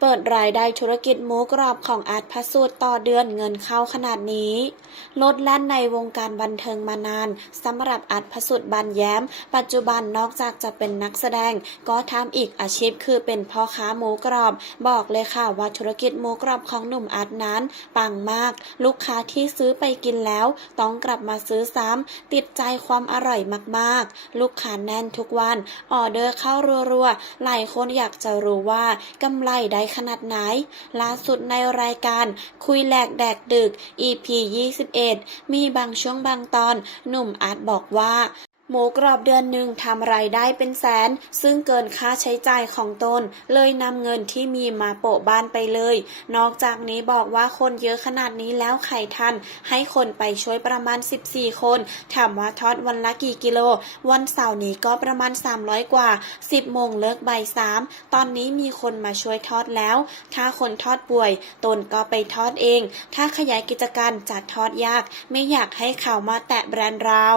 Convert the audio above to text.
เปิดรายได้ธุรกิจหมูกรอบของอาร์ตพระสูตรต่อเดือนเงินเข้าขนาดนี้ ลดแล่นในวงการบันเทิงมานานสำหรับอาร์ตพระสูตรบันแย้ม ปัจจุบันนอกจากจะเป็นนักแสดง ก็ทำอีกอาชีพคือเป็นพ่อค้าหมูกรอบ บอกเลยค่ะว่าธุรกิจหมูกรอบของหนุ่มอาร์ตนั้น ปังมาก ลูกค้าที่ซื้อไปกินแล้ว ต้องกลับมาซื้อซ้ำติดใจความอร่อยมากๆ ลูกค้าแน่นทุกวันออเดอร์เข้ารัวๆหลายคนอยากจะรู้ว่ากำไรได้ขนาดไหน ล่าสุดในรายการคุยแหลกแดกดึก EP 21 มีบางช่วงบางตอน หนุ่มอาร์ตบอกว่า หมูกรอบเดือนหนึ่งทำรายได้เป็นแสน ซึ่งเกินค่าใช้จ่ายของตน เลยนำเงินที่มีมาโปะบ้านไปเลย นอกจากนี้บอกว่าคนเยอะขนาดนี้แล้วไข่ทัน ให้คนไปช่วยประมาณ 14 คน ถามว่าทอดวันละกี่กิโล วันเสาร์นี้ก็ประมาณ 300 กว่า 10 โมงเลิกบ่ายสามตอนนี้มีคนมาช่วยทอดแล้ว ถ้าคนทอดป่วย ตนก็ไปทอดเอง ถ้าขยายกิจการจัดทอดยาก ไม่อยากให้ข่าวมาแตะแบรนด์เรา